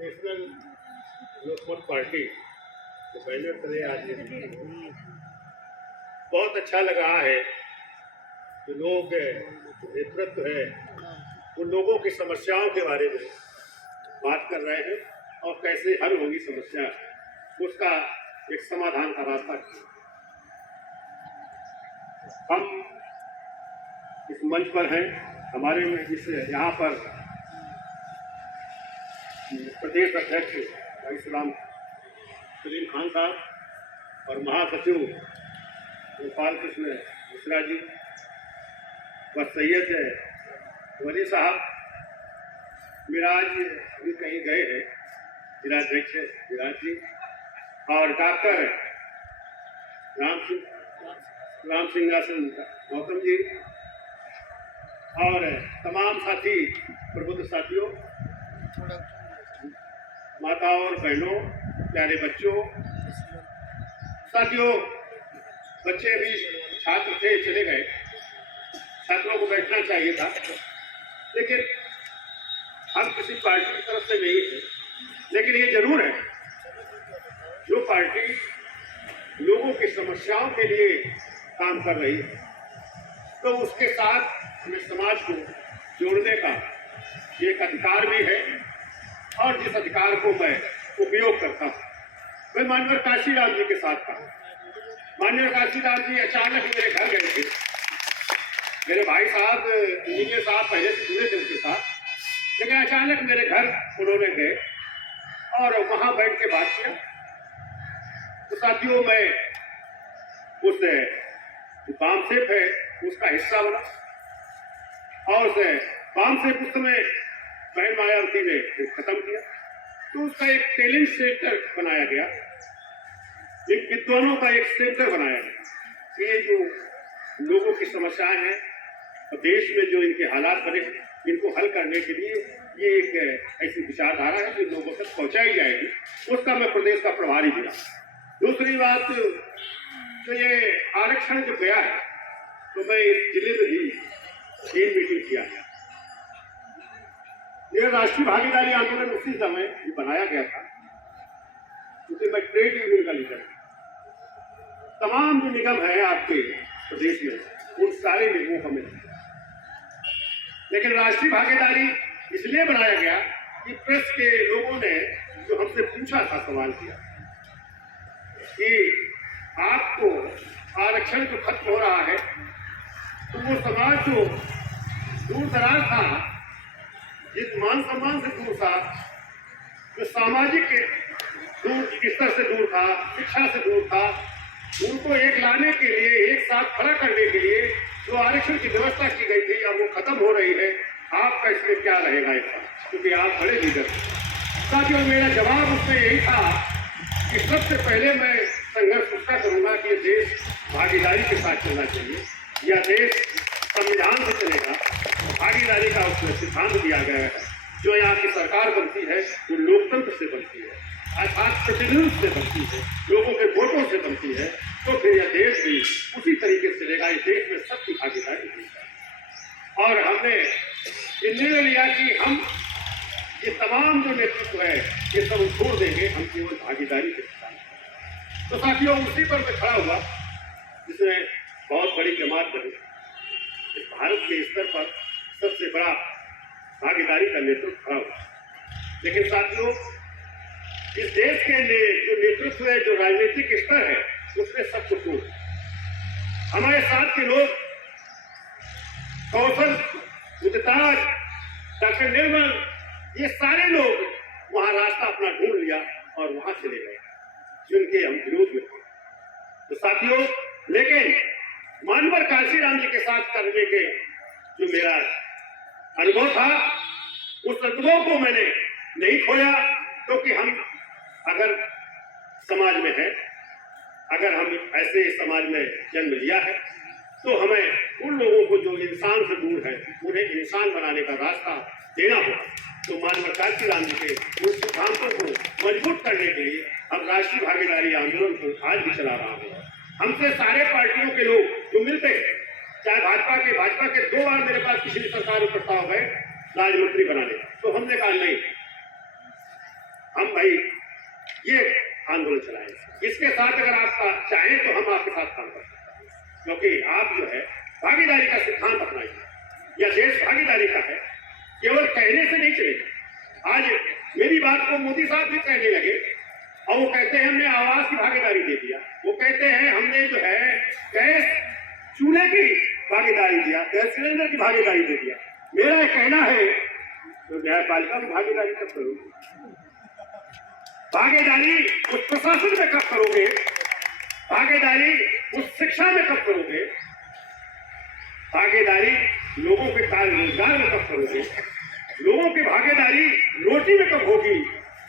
National लोकमत party जो banner करे आज बहुत अच्छा लग रहा है। जो लोग नेतृत्व है उन लोगों की समस्याओं के बारे में बात कर रहे हैं और कैसे हल होगी समस्या, उसका एक समाधान का रास्ता। हम इस मंच पर हैं, हमारे में इस यहाँ पर प्रदेश अध्यक्ष भाई सलीम खान साहब और महासचिव गोपाल कृष्ण मिश्रा जी व सैयद वली साहब मिराज अभी कहीं गए हैं, जिलाध्यक्ष विराज जी और डॉक्टर राम सिंहासन गौतम जी और तमाम साथी प्रबुद्ध साथियों, माताओं और बहनों, प्यारे बच्चों, साथियों, बच्चे भी छात्र थे, चले गए। छात्रों को बैठना चाहिए था, लेकिन हम किसी पार्टी की तरफ से नहीं थे। लेकिन ये जरूर है, जो पार्टी लोगों की समस्याओं के लिए काम कर रही है तो उसके साथ हमें समाज को जोड़ने का एक अधिकार भी है और जिस अधिकार को मैं उपयोग करता हूँ। मैं माननीय काशीराम जी के साथ था। माननीय काशीराम जी अचानक मेरे घर गए थे। मेरे भाई साहब इंजीनियर साहब पहले से जुड़े थे उनके साथ, लेकिन अचानक मेरे घर उन्होंने गए और वहां बैठ के बात किया। तो साथियों, मैं उस बामसेप है उसका हिस्सा बना और उस बामसेप उस समय बहन मायावती ने खत्म किया तो उसका एक टैलेंट सेंटर बनाया गया, एक विद्वानों का एक सेंटर बनाया गया। ये जो लोगों की समस्याएं हैं देश में, जो इनके हालात बने हैं, इनको हल करने के लिए ये एक ऐसी विचारधारा है जो लोगों तक पहुंचाई जाएगी। उसका मैं प्रदेश का प्रभारी भी रहा। दूसरी बात, तो ये आरक्षण जो गया है तो मैं इस जिले में भी 3 मीटिंग किया है। ये राष्ट्रीय भागीदारी आंदोलन उसी समय बनाया गया था, क्योंकि मैं ट्रेड यूनियन का लीडर हूं। तमाम जो निगम है आपके प्रदेश में उन सारे निगमों का मिलता है, लेकिन राष्ट्रीय भागीदारी इसलिए बनाया गया कि प्रेस के लोगों ने जो हमसे पूछा था, सवाल किया कि आपको आरक्षण जो खत्म हो रहा है तो वो समाज जो दूर दराज था, जिस मान सम्मान से दूर था, जो सामाजिक स्तर से दूर था, शिक्षा से दूर था, उनको एक लाने के लिए, एक साथ खड़ा करने के लिए जो आरक्षण की व्यवस्था की गई थी, अब वो खत्म हो रही है। आपका इसमें क्या रहेगा इसका, क्योंकि आप बड़े लीडर। साथियों, मेरा जवाब उसमें यही था कि सबसे पहले मैं संघर्ष उसका करूंगा कि देश भागीदारी के साथ चलना चाहिए, या देश संविधान से चलेगा। भागीदारी का उसमें सिद्धांत दिया गया है। जो यहाँ की सरकार बनती है वो लोकतंत्र से बनती है, अर्थात प्रतिनिधित्व से बनती है, लोगों के वोटों से बनती है। तो फिर यह देश भी उसी तरीके से चलेगा। इस देश में सबकी भागीदारी होगी और हमने निर्णय लिया कि हम ये तमाम जो नेतृत्व है ये सब छोड़ देंगे, हम केवल भागीदारी के साथ। तो साथियों, उसी पर मैं खड़ा हुआ जिसमें बहुत बड़ी जमात बनी। इस भारत के स्तर पर सबसे बड़ा भागीदारी का नेतृत्व खड़ा हुआ। लेकिन साथियों, इस देश के जो नेतृत्व है, जो राजनीतिक स्तर है, उसमें सब कुछ हो। हमारे साथ के लोग कौशल, मुमताज, डॉक्टर निर्मल, ये सारे लोग वहां रास्ता अपना ढूंढ लिया और वहां चले गए जिनके हम विरोध में थे। तो साथियों, लेकिन मानवर काशीराम जी के साथ करने के जो मेरा अनुभव था, उस अनुभव को मैंने नहीं खोया, क्योंकि हम अगर समाज में है, अगर हम ऐसे समाज में जन्म लिया है, तो हमें उन लोगों को जो इंसान से दूर है उन्हें इंसान बनाने का रास्ता देना होगा। तो माननीय काशीराम जी के उन सिद्धांतों को मजबूत करने के लिए हम राष्ट्रीय भागीदारी आंदोलन को आज भी चला रहा हूँ। हमसे सारे पार्टियों के लोग जो मिलते हैं, चाहे भाजपा के 2 बार मेरे पास पिछली सरकार में प्रस्ताव गए राज्य मंत्री बनाने, तो हमने कहा नहीं, हम भाई ये आंदोलन चलाएंगे। इसके साथ अगर आप चाहें तो हम आपके साथ काम कर सकते हैं, क्योंकि आप जो है भागीदारी का सिद्धांत अपनाइए। यह देश भागीदारी का है, केवल कहने से नहीं चलेगा। आज मेरी बात को मोदी साहब भी कहने लगे और वो कहते हैं हमने आवास की भागीदारी दे दिया, वो कहते हैं हमने जो है गैस चूल्हे की भागीदारी दिया, गैस सिलेंडर की भागीदारी दे दिया। मेरा कहना है तो न्यायपालिका में भागीदारी कब करोगे? भागीदारी उस प्रशासन में कब करोगे? भागीदारी उस शिक्षा में कब करोगे? भागीदारी लोगों के कार्य रोजगार में कब करोगे? लोगों की भागीदारी रोटी में कब होगी?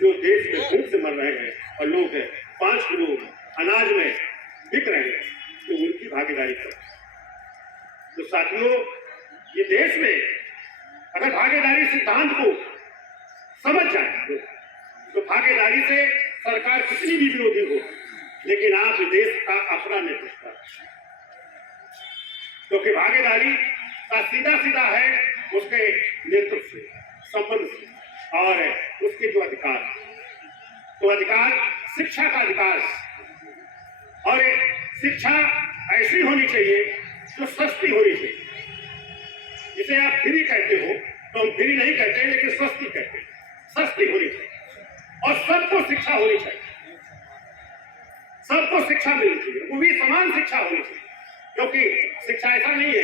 जो देश में भूख से मर रहे हैं और लोग 5 किलो अनाज में बिक रहे हैं, तो उनकी भागीदारी कब? तो साथियों, ये देश में अगर भागीदारी सिद्धांत को समझ जाए तो भागीदारी से सरकार कितनी भी विरोधी हो, लेकिन आप देश का अपना नेतृत्व कर, क्योंकि भागीदारी का सीधा सीधा है उसके नेतृत्व से, संबंध से, और उसके जो अधिकार, तो अधिकार शिक्षा का अधिकार, और शिक्षा ऐसी होनी चाहिए जो सस्ती होनी चाहिए। जिसे आप फ्री कहते हो तो हम फ्री नहीं कहते, लेकिन सस्ती कहते हैं। सस्ती होनी चाहिए और सबको शिक्षा होनी चाहिए, सबको शिक्षा मिलनी चाहिए, वो भी समान शिक्षा होनी चाहिए। क्योंकि शिक्षा ऐसा नहीं है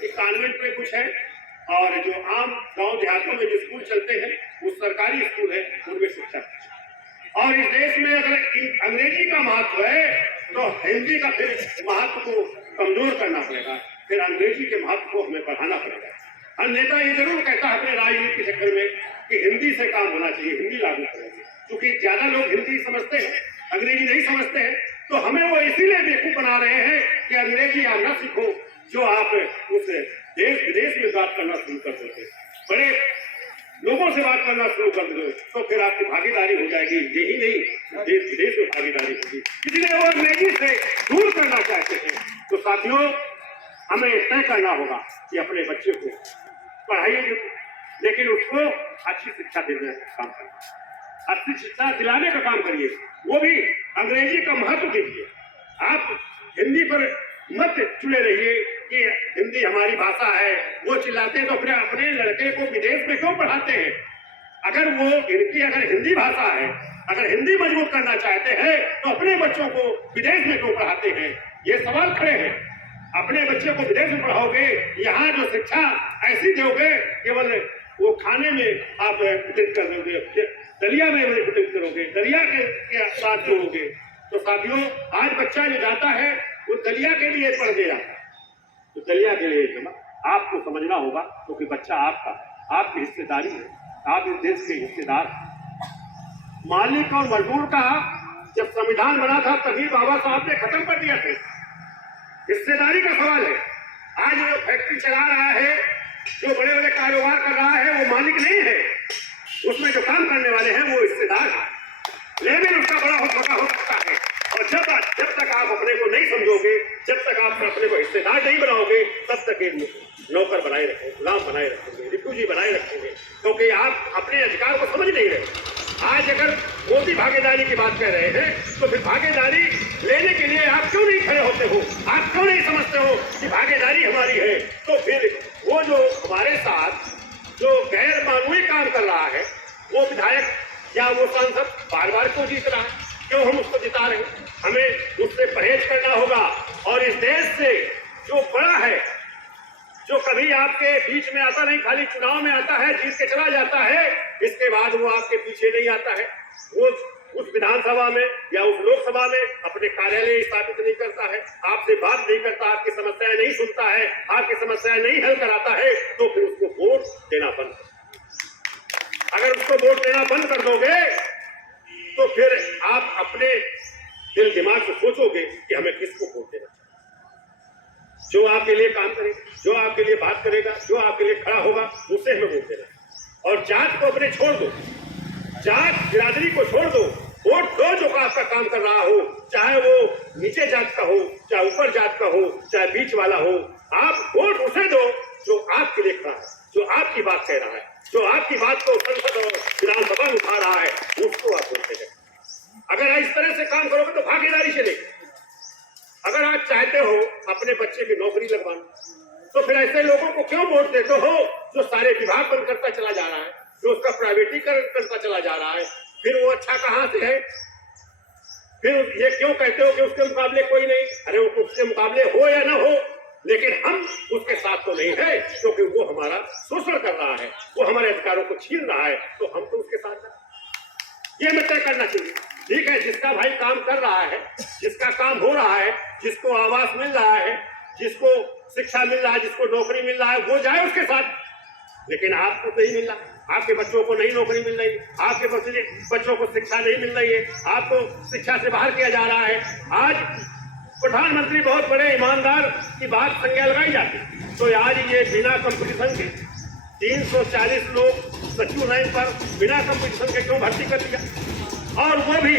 कि कॉन्वेंट में कुछ है और जो आम गांव देहातों में जो स्कूल चलते हैं वो सरकारी स्कूल है, उनमें शिक्षा है। और इस देश में अगर अंग्रेजी का महत्व है तो हिंदी का फिर महत्व को कमजोर करना पड़ेगा, फिर अंग्रेजी के महत्व को हमें बढ़ाना पड़ेगा। हर नेता ये जरूर कहता है अपने राजनीति के चक्कर में कि हिंदी से काम होना चाहिए, हिंदी लागू करेंगे, क्योंकि ज्यादा लोग हिंदी समझते हैं, अंग्रेजी नहीं समझते हैं। तो हमें वो इसीलिए बेवकूफ बना रहे हैं कि अंग्रेजी आप न सीखो, जो आप उस देश विदेश में बात करना शुरू कर देते, बड़े लोगों से बात करना शुरू कर दो, तो फिर आपकी भागीदारी हो जाएगी। यही नहीं, देश विदेश में भागीदारी होगी, इसलिए वो अंग्रेजी से दूर करना चाहते हैं। तो साथियों, हमें तय करना होगा कि अपने बच्चे को पढ़ाइए, लेकिन उसको अच्छी शिक्षा देने का काम करिए, अच्छी शिक्षा दिलाने का काम करिए, वो भी अंग्रेजी का महत्व दीजिए। आप हिंदी पर मत चुने रहिए कि हिंदी हमारी भाषा है, वो चिल्लाते हैं तो फिर अपने लड़के को विदेश में क्यों पढ़ाते हैं? अगर वो इनकी अगर हिंदी भाषा है, अगर हिंदी मजबूत करना चाहते हैं तो अपने बच्चों को विदेश में क्यों पढ़ाते हैं? ये सवाल खड़े हैं। अपने बच्चे को विदेश में पढ़ाओगे, यहाँ जो शिक्षा ऐसी दोगे, केवल वो खाने में आप वितरित कर दोगे, दलिया में वितरित करोगे, दलिया के साथ जोड़ोगे। तो साथियों, आज बच्चा जो जाता है वो दलिया के लिए पढ़ दे रहा है, तो दलिया के लिए आपको समझना होगा, क्योंकि बच्चा आपका, आपकी हिस्सेदारी है, आप इस देश के हिस्सेदार हैं। मालिक और मजदूर का जब संविधान बना था तभी बाबा साहब ने खत्म कर दिया था। हिस्सेदारी का सवाल है। आज जो फैक्ट्री चला रहा है, जो बड़े बड़े कारोबार कर रहा है, वो मालिक नहीं है, उसमें जो काम करने वाले हैं वो हिस्सेदार है, लेकिन उसका बड़ा हो सकता है। और जब तक आप अपने को नहीं समझोगे, जब तक आप अपने को हिस्सेदार नहीं बनाओगे, तब तक एक नौकर बनाए रखेंगे, गुलाम बनाए रखेंगे, रिफ्यूजी बनाए रखेंगे, क्योंकि आप अपने अधिकार को समझ नहीं रहे। आज अगर मोदी भागीदारी की बात कर रहे हैं तो फिर भागीदारी लेने के लिए आप क्यों नहीं खड़े होते हो? आप क्यों नहीं समझते हो कि भागीदारी हमारी है? तो फिर वो जो हमारे साथ जो गैर कानूनी काम कर रहा है, वो विधायक या वो सांसद बार बार क्यों जीत रहा है? क्यों हम उसको जिता रहे हैं? हमें उससे परहेज करना होगा। और इस देश से जो बड़ा है, जो कभी आपके बीच में आता नहीं, खाली चुनाव में आता है, जीत के चला जाता है, इसके बाद वो आपके पीछे नहीं आता है, वो उस विधानसभा में या उस लोकसभा में अपने कार्यालय स्थापित नहीं करता है, आपसे बात नहीं करता, आपकी समस्याएं नहीं सुनता है, आपकी समस्याएं नहीं हल कराता है, तो फिर उसको वोट देना बंद कर। अगर उसको वोट देना बंद कर दोगे तो फिर आप अपने दिल दिमाग से सोचोगे कि हमें किसको वोट देना चाहिए। जो आपके लिए काम करेगा, जो आपके लिए बात करेगा, जो आपके लिए खड़ा होगा, उसे हमें वोट देना। और जात को अपने छोड़ दो, जात बिरादरी को छोड़ दो, वोट दो जो आपका काम कर रहा हो, चाहे वो नीचे जात का हो, चाहे ऊपर जात का हो, चाहे बीच वाला हो। आप वोट उसे दो जो आपके लिए खड़ा है, जो आपकी बात कह रहा है, जो आपकी बात को संसद और विधानसभा में उठा रहा है उसको आप बोलते हैं। अगर इस तरह से काम करोगे तो भागीदारी चलेगी। अगर आप चाहते हो अपने बच्चे की नौकरी लगवाना तो फिर ऐसे लोगों को क्यों वोट देते हो जो सारे विभाग बंद करता चला जा रहा है, जो उसका प्राइवेटीकरण करता चला जा रहा है। फिर वो अच्छा कहां से है? फिर ये क्यों कहते हो कि उसके मुकाबले कोई नहीं? अरे उसके मुकाबले हो या ना हो, लेकिन हम उसके साथ तो नहीं है, क्योंकि वो हमारा शोषण कर रहा है, वो हमारे अधिकारों को छीन रहा है, तो हम तो उसके साथ हैं। ये हमें तय करना चाहिए। ठीक है, जिसका भाई काम कर रहा है, जिसका काम हो रहा है, जिसको आवास मिल रहा है, जिसको शिक्षा मिल रहा है, जिसको नौकरी मिल रहा है, वो जाए उसके साथ। लेकिन आपको नहीं मिल रहा, आपके बच्चों को नहीं नौकरी मिल रही, आपके बच्चों को शिक्षा नहीं मिल रही है, आपको शिक्षा से बाहर किया जा रहा है। आज प्रधानमंत्री बहुत बड़े ईमानदार की बात संज्ञा लगाई जाती, तो आज ये बिना कंपटीशन के 340 लोग सचिव लाइन पर बिना कंपटीशन के क्यों भर्ती कर दिया? और वो भी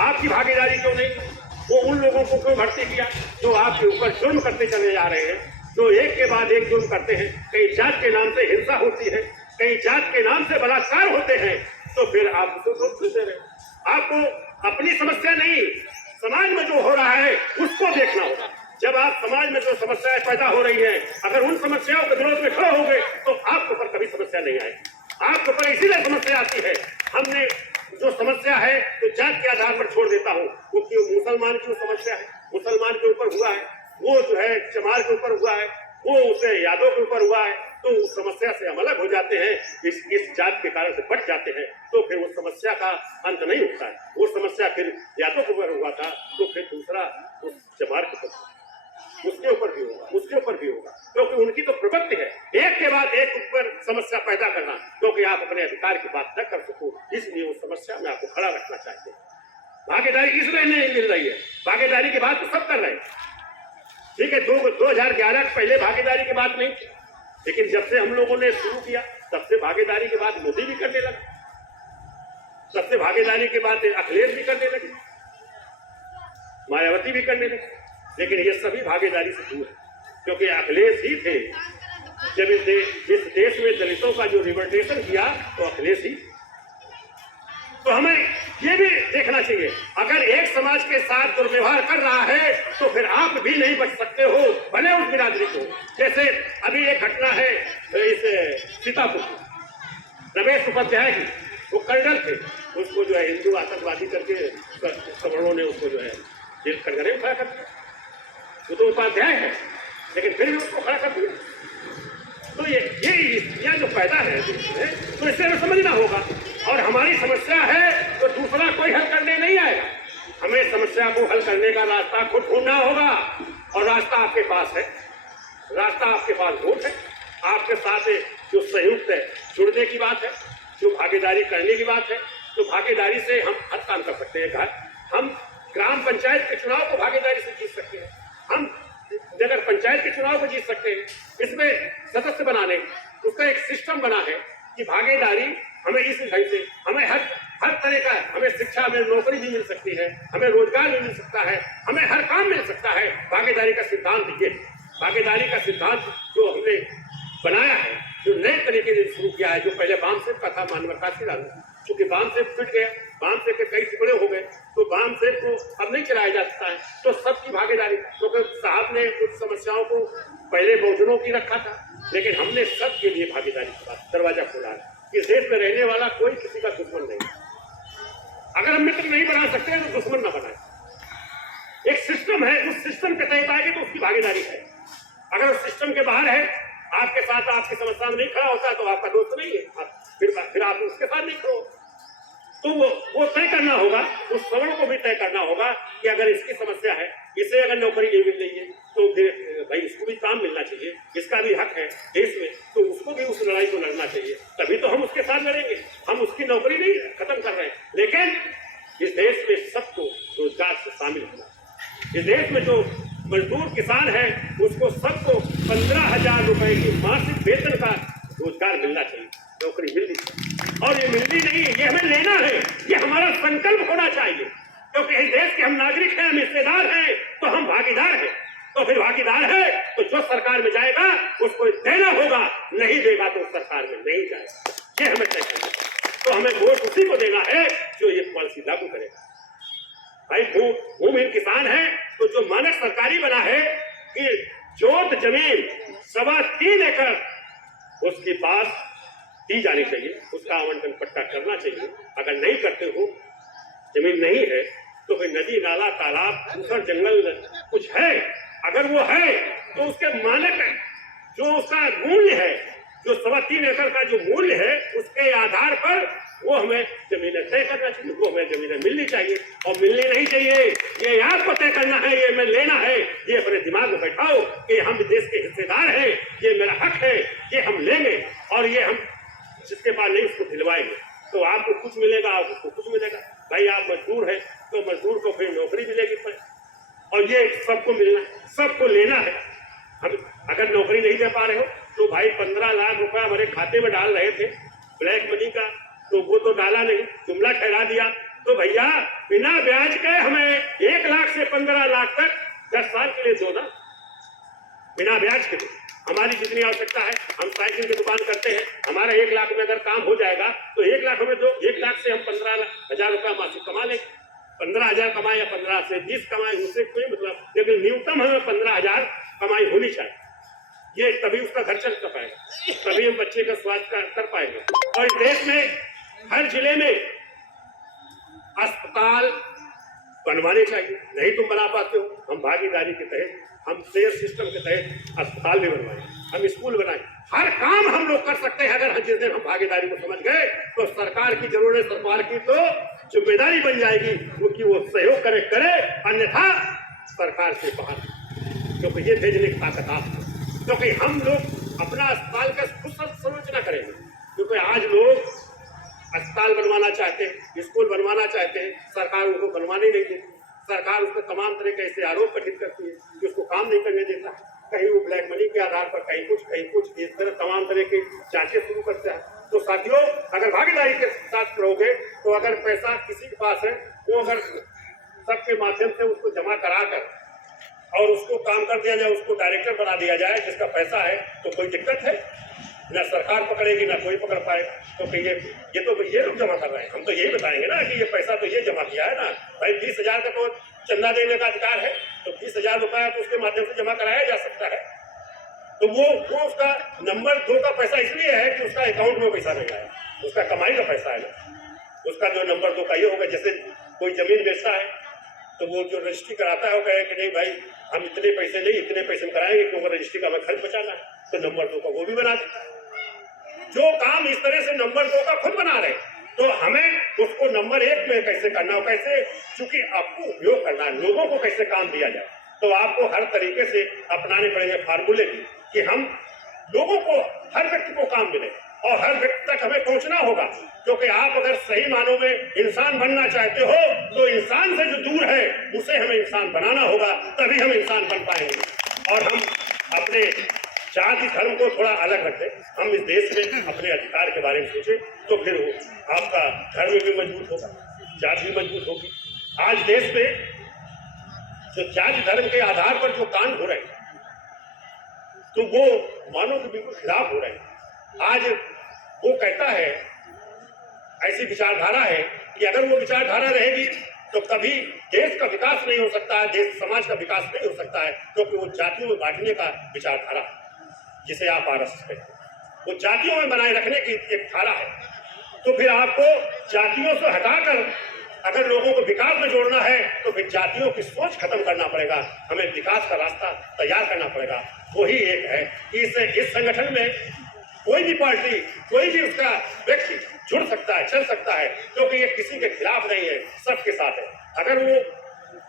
आपकी भागीदारी क्यों नहीं? वो उन लोगों को क्यों भर्ती किया जो आपके ऊपर जुर्म करते चले जा रहे हैं, जो एक के बाद एक जुर्म करते हैं। कई जात के नाम से हिंसा होती है, कई जात के नाम से बलात्कार होते हैं, तो फिर आप उसको क्यों सुनते रहे? आपको अपनी समस्या नहीं, समाज में जो हो रहा है उसको देखना होगा। जब आप समाज में जो समस्याएं पैदा हो रही हैं, अगर उन समस्याओं के विरोध में खड़े होंगे तो आपके ऊपर कभी समस्या नहीं आएगी। आपके ऊपर इसीलिए समस्या आती है। हमने जो समस्या है तो जात के आधार पर छोड़ देता हूँ, क्योंकि मुसलमान की समस्या है, मुसलमान के ऊपर हुआ है, वो जो है चमार के ऊपर हुआ है, वो उसे यादव के ऊपर हुआ है, तो उस समस्या से हम अलग हो जाते हैं, इस जात के कारण से बच जाते हैं, तो फिर उस समस्या का अंत नहीं होता है। वो समस्या फिर यादव के ऊपर हुआ था, तो फिर दूसरा उस चमार के ऊपर, उसके ऊपर भी होगा, उसके ऊपर भी होगा, क्योंकि उनकी तो प्रवृत्ति है एक के बाद एक ऊपर समस्या पैदा करना, क्योंकि आप अपने अधिकार की बात न कर सको, इसलिए उस समस्या में आपको खड़ा रखना चाहते हैं। भागीदारी इसलिए नहीं मिल रही है, भागीदारी की बात तो सब कर रहे हैं। ठीक है, 2011 के पहले भागीदारी की बात नहीं थी, लेकिन जब से हम लोगों ने शुरू किया तब से भागीदारी की बात मोदी भी करने लगे, तब से भागीदारी की बात अखिलेश भी करने लगे, मायावती भी करने लगे। लेकिन ये सभी भागीदारी से दूर है, क्योंकि अखिलेश ही थे जब इस देश में दलितों का जो रिवोल्यूशन किया तो अखिलेश ही। तो हमें ये भी देखना चाहिए, अगर एक समाज के साथ दुर्व्यवहार कर रहा है तो फिर आप भी नहीं बच सकते हो, भले उस बिरादरी को। जैसे अभी एक घटना है इस सीतापुर की, रमेश उपाध्याय की, वो कर्नल थे, उसको जो है हिंदू आतंकवादी करके सवर्णों ने उसको जो है जेल कटघरे में खड़ा कर दिया। वो तो उपाध्याय है, लेकिन फिर भी उसको खड़ा कर दिया। तो ये जो पैदा है तो इसे हमें समझना होगा। और हमारी समस्या है तो दूसरा कोई हल करने नहीं आएगा, हमें समस्या को हल करने का रास्ता खुद ढूंढना होगा, और रास्ता आपके पास है, रास्ता आपके पास वोट है। आपके साथ जो संयुक्त है जुड़ने की बात है, जो भागीदारी करने की बात है, तो भागीदारी से हम हर काम कर सकते हैं। हम ग्राम पंचायत के चुनाव को भागीदारी से जीत सकते हैं, हम नगर पंचायत के चुनाव को जीत सकते हैं। इसमें सदस्य बनाने उसका एक सिस्टम बना है कि भागीदारी हमें इस ढंग से, हमें हर तरह का, हमें शिक्षा में नौकरी भी मिल सकती है, हमें रोजगार भी मिल सकता है, हमें हर काम मिल सकता है। भागीदारी का सिद्धांत ये, भागीदारी का सिद्धांत जो हमने बनाया है, जो नए तरीके से शुरू किया है, जो पहले वामसेव का था मानव काशीराम, क्योंकि वामसेव फिट गया, वामसेव के कई टुकड़े हो गए, तो वामसेव को अब नहीं चलाया जा सकता है। तो सबकी भागीदारी, क्योंकि साहब ने कुछ समस्याओं को पहले बहुजनों की रखा था, लेकिन हमने सबके लिए भागीदारी का दरवाजा खोला है। इस देश में रहने वाला कोई किसी का दुश्मन नहीं, अगर हम मित्र नहीं बना सकते तो दुश्मन ना बनाए। एक सिस्टम है, उस सिस्टम के तहत आएगी तो उसकी भागीदारी है। अगर उस सिस्टम के बाहर है, आपके साथ आपकी समस्या में नहीं खड़ा होता तो आपका दोस्त नहीं है, फिर आप उसके साथ नहीं खड़ो। तो वो तय करना होगा, उस सवर्ण को भी तय करना होगा कि अगर इसकी समस्या है, इसे अगर नौकरी नहीं मिल रही है तो फिर भाई इसको भी काम मिलना चाहिए, इसका भी हक है देश में, तो उसको भी उस लड़ाई को लड़ना चाहिए, तभी तो हम उसके साथ लड़ेंगे। हम उसकी नौकरी नहीं खत्म कर रहे हैं, लेकिन इस देश में सबको रोजगार से शामिल होना। इस देश में जो मजदूर किसान है उसको सबको 15,000 रुपए की मासिक वेतन का रोजगार मिलना चाहिए, नौकरी मिलनी चाहिए। और ये मिलनी नहीं है, ये हमें लेना है, ये हमारा संकल्प होना चाहिए, क्योंकि इस देश के हम नागरिक हैं, हम हिस्सेदार हैं, तो हम भागीदार हैं। तो फिर भागीदार है, तो जो सरकार में जाएगा उसको देना होगा, नहीं देगा तो सरकार में नहीं जाएगा। ये हमें तय करना है। तो हमें वोट उसी को देना है जो ये पॉलिसी लागू करेगा। भाई भूमिहीन किसान है तो जो मानक सरकारी बना है कि जोत जमीन 3.25 एकड़ उसके पास दी जानी चाहिए, उसका आवंटन पट्टा करना चाहिए। अगर नहीं करते हो, जमीन नहीं है, तो फिर नदी नाला तालाब ऊपर जंगल कुछ है, अगर वो है तो उसके मानक जो उसका मूल्य है, जो 3.25 एकड़ का जो मूल्य है, उसके आधार पर वो हमें जमीनें तय करना चाहिए, वो हमें जमीनें मिलनी चाहिए। और मिलनी नहीं चाहिए ये आपको तय करना है, ये मैं लेना है, ये अपने दिमाग में बैठाओ कि हम देश के हिस्सेदार हैं, ये मेरा हक है, ये हम लेंगे और ये हम जिसके पास नहीं उसको दिलवाएंगे। तो आपको कुछ मिलेगा, आपको कुछ मिलेगा। भाई आप मजदूर है तो मजदूर को फिर नौकरी मिलेगी और ये सबको मिलना, सबको लेना है। हम अगर नौकरी नहीं दे पा रहे हो तो भाई 15 लाख रुपया हमारे खाते में डाल रहे थे ब्लैक मनी का, तो वो तो डाला नहीं, जुमला ठहरा दिया। तो भैया बिना ब्याज के हमें 1 लाख से 15 लाख तक 10 साल के लिए दो ना, बिना ब्याज के। हमारी जितनी आवश्यकता है, हम साइकिल की दुकान करते हैं, हमारा 1 लाख में अगर काम हो जाएगा तो 1 लाख हमें दो, 1 लाख से हम 15,000 रुपया मासिक कमा लेंगे। 15,000 कमाए या 15 से 20 कमाए, उससे कोई मतलब, लेकिन न्यूनतम हमें 15,000 कमाई होनी चाहिए। ये तभी उसका घर चल पाएगा, तभी हम बच्चे का स्वास्थ्य कर पाएंगे। और इस देश में हर जिले में अस्पताल बनवाने चाहिए। नहीं तुम बना पाते हो, हम भागीदारी के तहत, हम शेयर सिस्टम के तहत अस्पताल भी बनवाएं, हम स्कूल बनाएं। हर काम हम लोग कर सकते हैं अगर जिस दिन हम भागीदारी को समझ गए तो सरकार की जरूरत, सरकार की तो जिम्मेदारी बन जाएगी क्योंकि वो सहयोग करे, अन्यथा सरकार से बाहर, क्योंकि ये भेजने की ताकत आप, क्योंकि हम लोग अपना अस्पताल का खुद संरचना करेंगे। क्योंकि आज लोग अस्पताल बनवाना चाहते हैं, स्कूल बनवाना चाहते हैं, सरकार उनको बनवाने नहीं देती। सरकार उस पर तमाम तरह के ऐसे आरोप गठित करती है कि उसको काम नहीं करने देता। कहीं वो ब्लैक मनी के आधार पर, कहीं कुछ इस तरह तमाम तरह की जांचें शुरू करता है। तो साथियों, अगर भागीदारी के साथ रहोगे तो अगर पैसा किसी के पास है, वो अगर सबके माध्यम से उसको जमा करा कर और उसको काम कर दिया जाए, उसको डायरेक्टर बना दिया जाए जिसका पैसा है, तो कोई दिक्कत है? ना सरकार पकड़ेगी ना कोई पकड़ पाएगा। तो ये लोग जमा कर रहे हैं, हम तो यही बताएंगे ना कि ये पैसा तो ये जमा किया है ना। भाई 20,000 का तो चंदा देने का अधिकार है, तो 20,000 रुपया तो उसके माध्यम से जमा कराया जा सकता है। तो वो उसका नंबर 2 का पैसा इसलिए है कि उसका अकाउंट में पैसा नहीं आया, उसका कमाई का पैसा है ना। उसका जो नंबर 2 का ये होगा, जैसे कोई जमीन बेचता है तो वो जो रजिस्ट्री कराता है वो कहे कि नहीं भाई हम इतने पैसे नहीं, इतने पैसे में कराएंगे क्योंकि रजिस्ट्री का हमें खर्च बचाना है, तो नंबर 2 का वो भी बना देता है। जो काम इस तरह से नंबर 2 का खुद बना रहे, तो हमें उसको नंबर 1 में कैसे करना हो, कैसे, चूंकि आपको उपयोग करना है, लोगों को कैसे काम दिया जाए, तो आपको हर तरीके से अपनाने पड़ेंगे फार्मूले कि हम लोगों को, हर व्यक्ति को काम मिले और हर व्यक्ति तक हमें पहुंचना होगा। क्योंकि आप अगर सही मानों में इंसान बनना चाहते हो तो इंसान से जो दूर है उसे हमें इंसान बनाना होगा, तभी हम इंसान बन पाएंगे। और हम अपने जाति धर्म को थोड़ा अलग रखें, हम इस देश में अपने अधिकार के बारे में सोचें, तो फिर वो आपका धर्म भी मजबूत होगा, जाति भी मजबूत होगी। आज देश में जो जाति धर्म के आधार पर जो कांड हो रहे हैं तो वो मानव के बिल्कुल खिलाफ हो रहे हैं। आज वो कहता है, ऐसी विचारधारा है कि अगर वो विचारधारा रहेगी तो कभी देश का विकास नहीं हो सकता है, देश समाज का विकास नहीं हो सकता है, क्योंकि वो जातियों में बांटने का विचारधारा, जिसे आप आरएसएस कहते हैं, वो जातियों में बनाए रखने की एक धारा है। तो फिर आपको जातियों से हटाकर अगर लोगों को विकास में जोड़ना है तो फिर जातियों की सोच खत्म करना पड़ेगा, हमें विकास का रास्ता तैयार करना पड़ेगा। वही एक है कि इस संगठन में कोई भी पार्टी, कोई भी उसका व्यक्ति जुड़ सकता है, चल सकता है, क्योंकि ये किसी के खिलाफ नहीं है, सबके साथ है। अगर वो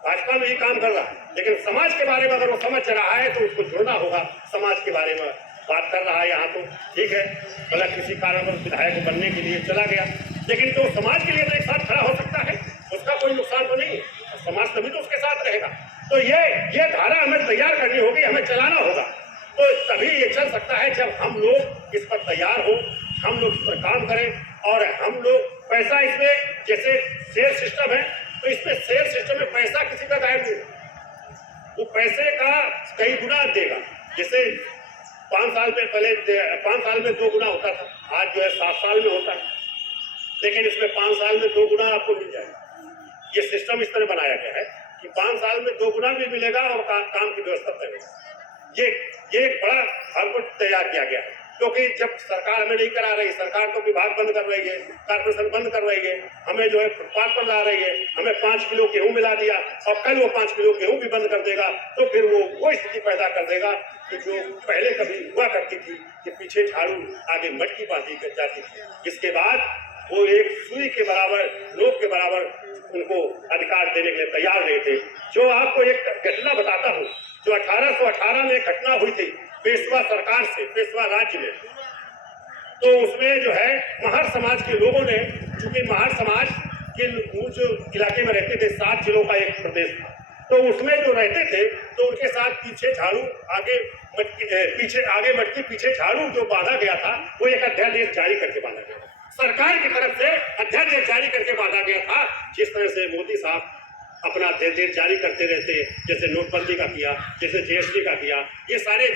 भाजपा में ही काम कर रहा है लेकिन समाज के बारे में अगर वो समझ रहा है तो उसको जुड़ना होगा, समाज के बारे में बात कर रहा है यहाँ, तो ठीक है, मतलब किसी कारण पर विधायक बनने के लिए चला गया, लेकिन तो समाज के लिए तो एक साथ खड़ा हो सकता है, उसका कोई नुकसान तो नहीं है, समाज तभी तो उसके साथ रहेगा। तो ये धारा हमें तैयार करनी होगी, हमें चलाना होगा, तो तभी ये चल सकता है जब हम लोग इस पर तैयार हो, हम लोग इस पर काम करें। और हम लोग पैसा इसमें, जैसे शेयर सिस्टम है तो इसमें शेयर सिस्टम में पैसा किसी का गायब नहीं, वो पैसे का कई गुना देगा। जैसे 5 साल में पहले 5 साल में 2 गुना होता था, आज जो है 7 साल में होता है, लेकिन इसमें 5 साल में 2 गुना आपको मिल जाएगा। ये सिस्टम इस तरह बनाया गया है कि 5 साल में 2 गुना भी मिलेगा और काम की व्यवस्था करेगा। ये एक बड़ा हमको तैयार किया गया है, क्योंकि जब सरकार हमें नहीं करा रही, सरकार तो विभाग बंद कर रही है, कारपोरेशन बंद कर रही है, हमें जो है फुटपाथ पर ला रही है, हमें 5 किलो गेहूं मिला दिया और कल वो 5 किलो गेहूं भी बंद कर देगा, तो फिर वो स्थिति पैदा कर देगा कि जो पहले कभी हुआ करती थी कि पीछे झाड़ू आगे मटकी बांधी जाती थी। इसके बाद वो एक सुई के बराबर, लोग के बराबर उनको अधिकार देने के लिए तैयार नहीं थे। जो आपको एक घटना बताता हूँ, जो 1818 में घटना हुई थी पेशवा सरकार से, पेशवा राज्य में, तो उसमें जो है महार समाज के लोगों ने, चूंकि महार समाज के उस इलाके में रहते थे, 7 जिलों का एक प्रदेश था, तो उसमें जो रहते थे तो उनके साथ पीछे झाड़ू आगे मटकी पीछे झाड़ू जो बांधा गया था, वो एक अध्यादेश जारी करके बांधा गया था। सरकार की तरफ से अध्यादेश जारी करके बांधा गया था। जिस तरह से मोदी साहब अपना अध्यादेश जारी करते रहते, जैसे नोटबंदी का किया, जैसे GST का किया, ये सारे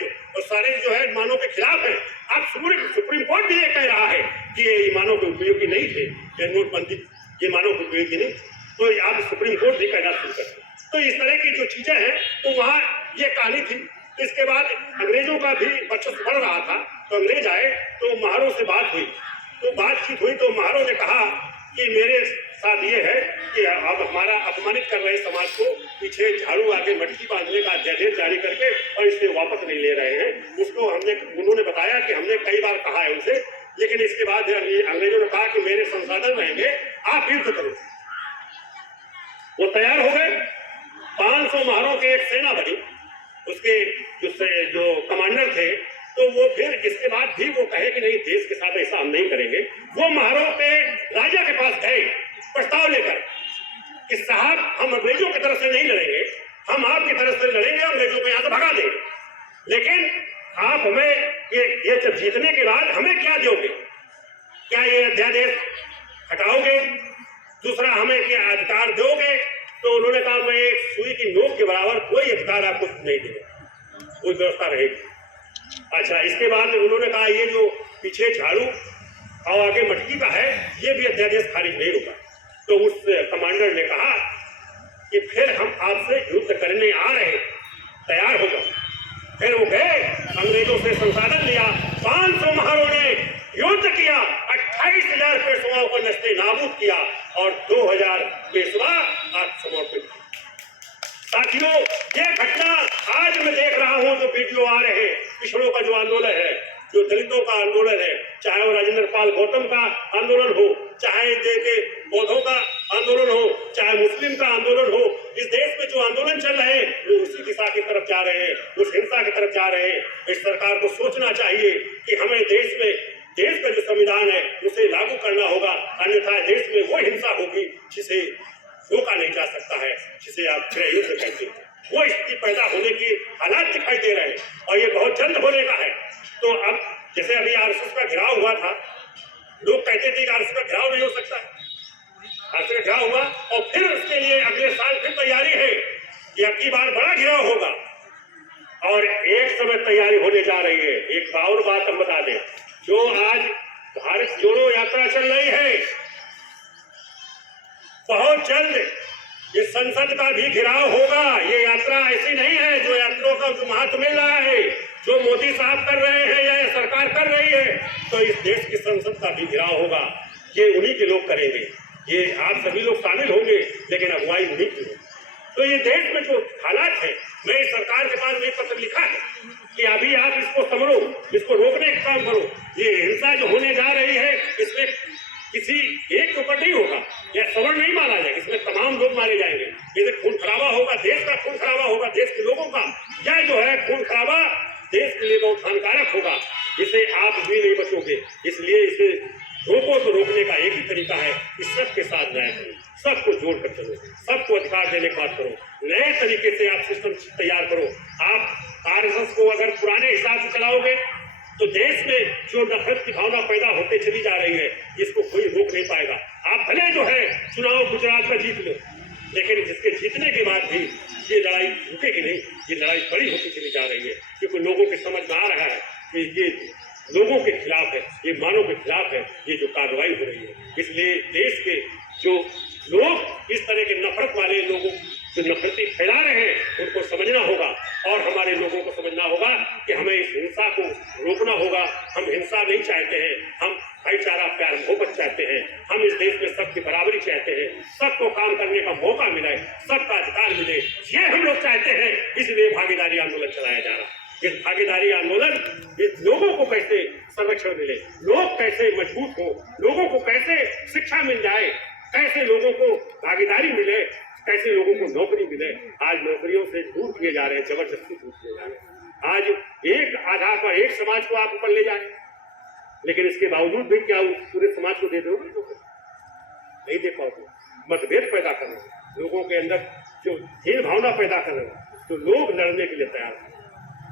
जो है ईमानों के खिलाफ है। अब सुप्रीम कोर्ट भी ये कह रहा है कि ये ईमानों के उपयोगी नहीं थे, ये नोटबंदी ईमानों के उपयोगी नहीं, तो अब सुप्रीम कोर्ट भी कहना शुरू कर दिया। तो इस तरह की जो चीजें हैं, तो वहाँ ये कहानी थी। इसके बाद अंग्रेजों का भी वर्चस्व बढ़ रहा था, तो अंग्रेज आए तो महारों से बातचीत हुई, तो महारों ने कहा कि मेरे साथ ये है कि अब हमारा अपमानित कर रहे समाज को पीछे झाड़ू आगे मटकी बांधने का अध्यादेश जारी करके और इसे वापस नहीं ले रहे हैं। उसको उन्होंने बताया कि हमने कई बार कहा है उनसे, लेकिन इसके बाद अंग्रेजों ने कहा कि मेरे संसाधन रहेंगे, आप युद्ध करो। वो तैयार हो गए। 500 महारों की एक सेना बनी, उसके जो कमांडर थे, तो वो फिर इसके बाद भी वो कहे कि नहीं, देश के साथ ऐसा हम नहीं करेंगे। वो महारों के राजा के पास गए प्रस्ताव लेकर कि साहब, हम अंग्रेजों की तरफ से नहीं लड़ेंगे, हम आपकी तरफ से लड़ेंगे, अंग्रेजों को यहाँ से भगा देंगे, लेकिन आप हमें ये जब जीतने के बाद हमें क्या दोगे? क्या ये अध्यादेश हटाओगे? दूसरा, हमें क्या अधिकार दोगे? तो उन्होंने कहा, मैं एक सुई की नोक के बराबर कोई अधिकार आपको नहीं देगा, कोई व्यवस्था रहेगी। अच्छा, इसके बाद उन्होंने कहा, ये जो पीछे झाड़ू और आगे मटकी का है, ये भी अध्यादेश खारिज नहीं होगा। तो उस कमांडर ने कहा कि फिर हम आपसे युद्ध करने आ रहे, तैयार हो जाओ। फिर वो गए, अंग्रेजों से संसाधन लिया, 500 महारों ने युद्ध किया, 28,000 पेशवाओं को नस्ते नाबूद किया और 2,000 पेशवा आत्मसमर्पित किए। साथियों, ये घटना आज मैं देख रहा हूं, जो वीडियो आ रहे हैं, पिछड़ों का जो आंदोलन है, जो दलितों का आंदोलन है, चाहे वो राजेंद्र पाल गौतम का आंदोलन हो, चाहे बौद्धों का आंदोलन हो, चाहे मुस्लिम का आंदोलन हो, इस देश में जो आंदोलन चल रहे हैं, वो उसी दिशा की तरफ जा रहे हैं, उस हिंसा की तरफ जा रहे हैं। इस सरकार को सोचना चाहिए कि हमें देश का जो संविधान है उसे लागू करना होगा, अन्यथा देश में वो हिंसा होगी जिसे रोका नहीं जा सकता है, जिसे आप गृह युद्ध कहते हैं। वो स्थिति पैदा होने की हालात दिखाई दे रहे हैं और ये बहुत जल्द होने का है। तो अब जैसे अभी RSS का घेराव हुआ था, लोग कहते थे कि RSS का घेराव नहीं हो सकता, RSS का घेराव हुआ और फिर उसके लिए अगले साल फिर तैयारी है कि अब की बार बड़ा घेराव होगा और एक समय तैयारी होने जा रही है। एक और बात हम बता दें, जो आज भारत जोड़ो यात्रा चल रही है, बहुत जल्द इस संसद का भी घेराव होगा। ये यात्रा ऐसी नहीं है जो यात्रियों का जो महत्व मिल रहा है, जो मोदी साहब कर रहे हैं या सरकार कर रही है, तो इस देश की संसद का भी घेराव होगा। ये उन्हीं के लोग करेंगे, ये आप सभी लोग शामिल होंगे, लेकिन अगुवाई उन्हीं की होगी। तो ये देश में जो हालात है, मैं सरकार के पास एक पत्र लिखा है कि अभी आप इसको संभलो, इसको रोकने का काम करो। ये हिंसा जो होने जा रही है, इसमें किसी एक के ऊपर नहीं होगा या सवर्ण नहीं मारा जाएगा, इसमें तमाम लोग मारे जाएंगे। यदि खून खराबा होगा, देश का खून खराबा होगा, देश के लोगों का, या जो है खून खराबा देश के लिए बहुत हानिकारक होगा, इसे आप भी नहीं बचोगे। इसलिए इसे रोको तो रोकने का एक ही तरीका है कि सबके साथ न्याय करो, सबको जोड़कर चलो, सबको अधिकार देने की बात करो, नए तरीके से आप सिस्टम तैयार करो। आप RSS को अगर पुराने हिसाब से चलाओगे तो देश में जो नफरत की भावना पैदा होते चली जा रही है, इसको कोई रोक नहीं पाएगा। आप भले जो है चुनाव गुजरात में जीत लो, लेकिन जिसके जीतने के बाद भी ये लड़ाई रुकेगी नहीं, ये लड़ाई बड़ी होती चली जा रही है, क्योंकि लोगों के समझ में आ रहा है कि ये लोगों के खिलाफ है, ये मानव के खिलाफ है, ये जो कार्रवाई हो रही है। इसलिए देश के जो लोग इस तरह के नफरत वाले लोगों जो नफरती फैला रहे हैं, उनको समझना होगा और हमारे लोगों को समझना होगा कि हमें इस हिंसा को रोकना होगा। हम हिंसा नहीं चाहते हैं, हम भाईचारा, प्यार, मोहब्बत चाहते हैं। हम इस देश में सबकी बराबरी चाहते हैं, सबको काम करने का मौका मिले, सबका अधिकार मिले, ये हम लोग चाहते हैं। इसलिए भागीदारी आंदोलन चलाया जा रहा है। इस भागीदारी आंदोलन इस लोगों को कैसे संरक्षण मिले, लोग कैसे मजबूत हो, लोगों को कैसे शिक्षा मिल जाए, कैसे लोगों को भागीदारी मिले, कैसे लोगों को नौकरी मिले। आज नौकरियों से दूर किए जा रहे हैं, जबरदस्ती दूर किए जा रहे हैं। आज एक आधार पर एक समाज को आप ऊपर ले जाए, लेकिन इसके बावजूद भी क्या पूरे समाज को दे दोगे? नहीं दे पाओगे। मतभेद पैदा कर रहे हो, लोगों के अंदर जो हीन भावना पैदा कर रहे हो, तो लोग लड़ने के लिए तैयार हैं,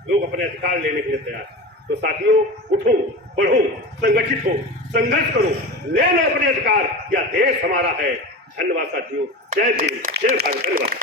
लोग अपने अधिकार लेने के लिए तैयार हैं। तो साथियों, उठो, बढ़ो, संगठित हो, संघर्ष करो, ले लो अपने अधिकार, या देश हमारा है। धन्यवाद साथियों, जय भीम, जय भारत, धन्यवाद।